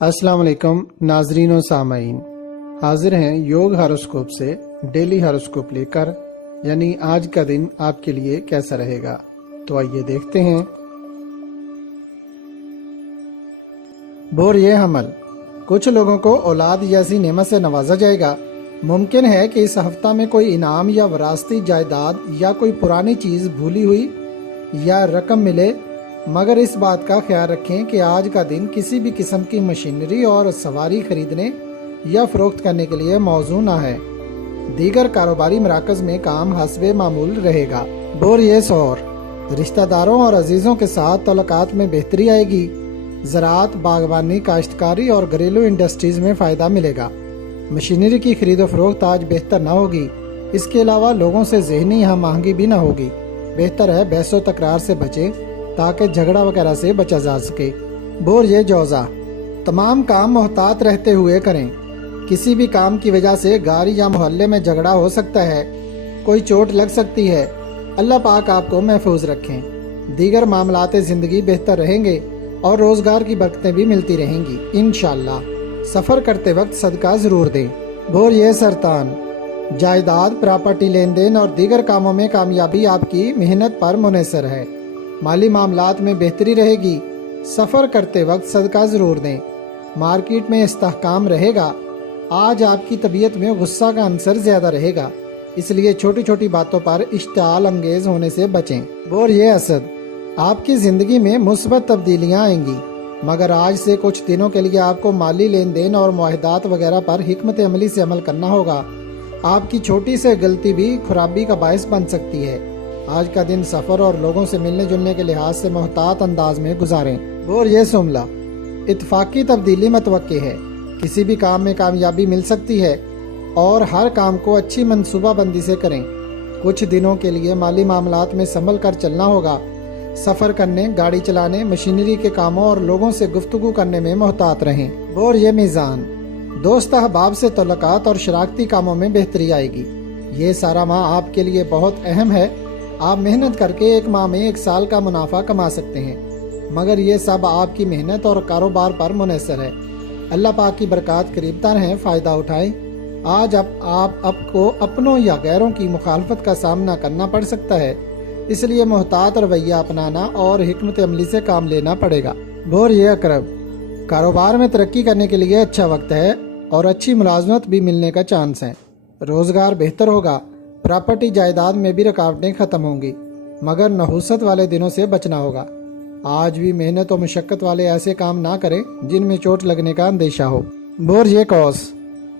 अस्सलाम वालेकुम नाजरीन और सामाईन, हाजिर हैं योग हॉरोस्कोप से डेली हॉरोस्कोप लेकर। यानी आज का दिन आपके लिए कैसा रहेगा, तो आइए देखते हैं। बोरिए हमल, कुछ लोगों को औलाद जैसी नेमत से नवाजा जाएगा। मुमकिन है कि इस हफ्ता में कोई इनाम या वरासती जायदाद या कोई पुरानी चीज़ भूली हुई या रकम मिले, मगर इस बात का ख्याल रखें कि आज का दिन किसी भी किस्म की मशीनरी और सवारी खरीदने या फरोख्त करने के लिए मौजू ना है। दीगर कारोबारी मराकज़ में काम हस्बे मामूल रहेगा। बोरियस और रिश्तेदारों और अजीज़ों के साथ तल्लुकात में बेहतरी आएगी। ज़राअत, बागवानी, काश्तकारी और घरेलू इंडस्ट्रीज़ में फ़ायदा मिलेगा। मशीनरी की खरीदो फरोख्त आज बेहतर ना होगी। इसके अलावा लोगों से ज़हनी हम आहंगी भी ना होगी। बेहतर है बहसो तकरार से बचें ताकि झगड़ा वगैरह से बचा जा सके। बोरिए जौज़ा, तमाम काम मोहतात रहते हुए करें। किसी भी काम की वजह से घर या मोहल्ले में झगड़ा हो सकता है, कोई चोट लग सकती है। अल्लाह पाक आपको महफूज रखें। दीगर मामलात ज़िंदगी बेहतर रहेंगे और रोज़गार की बरकतें भी मिलती रहेंगी इंशाअल्लाह। सफ़र करते वक्त सदका ज़रूर दें। बोरिए सरतान, जायदाद, प्रॉपर्टी लेन देन और दीगर कामों में कामयाबी आपकी मेहनत पर मुनहसर है। माली मामलात में बेहतरी रहेगी। सफ़र करते वक्त सदका ज़रूर दें। मार्केट में इस्तेहकाम रहेगा। आज आपकी तबीयत में गुस्सा का अंसर ज़्यादा रहेगा, इसलिए छोटी छोटी बातों पर इश्तिआल अंगेज होने से बचें। बोरिए असद, आपकी ज़िंदगी में मुस्बत तब्दीलियाँ आएंगी, मगर आज से कुछ दिनों के लिए आपको माली लेन देन और मुआहदात वगैरह पर हिकमत अमली से अमल करना होगा। आपकी छोटी से गलती भी खराबी का बायस बन सकती है। आज का दिन सफ़र और लोगों से मिलने जुलने के लिहाज से मोहतात अंदाज में गुजारें। बोरिए सुमला, इत्तफाकी तब्दीली मतवक्की है। किसी भी काम में कामयाबी मिल सकती है और हर काम को अच्छी मंसूबाबंदी से करें। कुछ दिनों के लिए माली मामलात में संभल कर चलना होगा। सफ़र करने, गाड़ी चलाने, मशीनरी के कामों और लोगों से गुफ्तगू करने में मोहतात रहें। बोरिए मीज़ान, दोस्त अहबाब से तल्लुकात और शराकती कामों में बेहतरी आएगी। ये सारा माह आपके लिए बहुत अहम है। आप मेहनत करके एक माह में 1 साल का मुनाफा कमा सकते हैं, मगर ये सब आपकी मेहनत और कारोबार पर मुनहसर है। अल्लाह पाक की बरकत करीबतर हैं, फ़ायदा उठाएं। आज आप आपको अपनों या गैरों की मुखालफत का सामना करना पड़ सकता है, इसलिए मोहतात रवैया अपनाना और हिकमत अमली से काम लेना पड़ेगा। बोरिए अकरब, कारोबार में तरक्की करने के लिए अच्छा वक्त है और अच्छी मुलाजमत भी मिलने का चांस है। रोज़गार बेहतर होगा। प्रॉपर्टी जायदाद में भी रुकावटें ख़त्म होंगी, मगर नहुसत वाले दिनों से बचना होगा। आज भी मेहनत और मुशक्क़त वाले ऐसे काम ना करें जिनमें चोट लगने का अंदेशा हो। बोरिए कौस,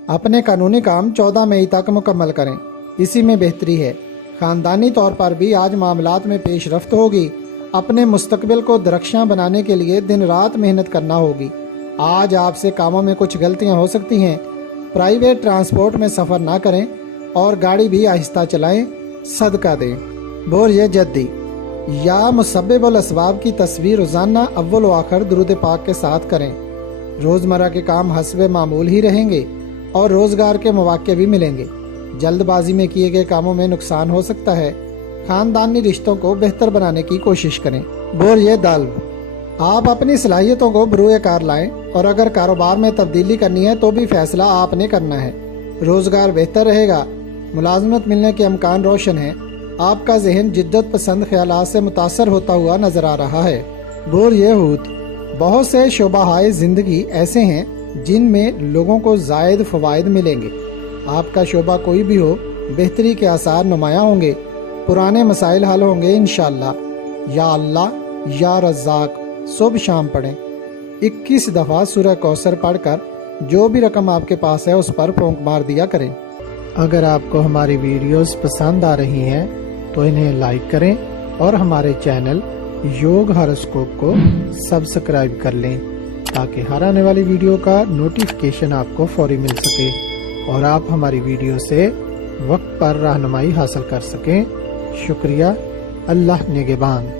अपने कानूनी काम 14 मई तक मुकम्मल करें, इसी में बेहतरी है। ख़ानदानी तौर पर भी आज मामलात में पेशरफ्त होगी। अपने मुस्तकबिल को दरख्शां बनाने के लिए दिन रात मेहनत करना होगी। आज आपसे कामों में कुछ गलतियाँ हो सकती हैं। प्राइवेट ट्रांसपोर्ट में सफ़र ना करें और गाड़ी भी आहिस्ता चलाएं। सदका दें। बोरिए जद्दी, या मुसब्बिबुल असबाब की तस्वीर रोज़ाना अव्वल व आखिर दुरूद पाक के साथ करें। रोज़मर्रा के काम हस्बे मामूल ही रहेंगे और रोज़गार के मौके भी मिलेंगे। जल्दबाजी में किए गए कामों में नुकसान हो सकता है। ख़ानदानी रिश्तों को बेहतर बनाने की कोशिश करें। बोरिए दाल्ब, आप अपनी सलाहियतों को बरूए कार लाएं और अगर कारोबार में तब्दीली करनी है तो भी फैसला आपने करना है। रोज़गार बेहतर रहेगा। मुलाजमत मिलने के अमकान रोशन हैं। आपका जहन जिद्दत पसंद ख्यालात से मुतासर होता हुआ नजर आ रहा है। बोरिए हूत, बहुत से शोबाहाए ज़िंदगी ऐसे हैं जिनमें लोगों को ज़ायद फ़वाइद मिलेंगे। आपका शोबा कोई भी हो, बेहतरी के आसार नुमायाँ होंगे। पुराने मसाइल हल होंगे इंशाअल्लाह। या अल्लाह या रज़्ज़ाक सुबह शाम पढ़ें। 21 दफ़ा सूरह कौसर पढ़कर जो भी रकम आपके पास है उस पर फूंक मार दिया करें। अगर आपको हमारी वीडियोस पसंद आ रही हैं तो इन्हें लाइक करें और हमारे चैनल योग हॉरोस्कोप को सब्सक्राइब कर लें, ताकि हर आने वाली वीडियो का नोटिफिकेशन आपको फौरी मिल सके और आप हमारी वीडियो से वक्त पर रहनुमाई हासिल कर सकें। शुक्रिया। अल्लाह निगहबान।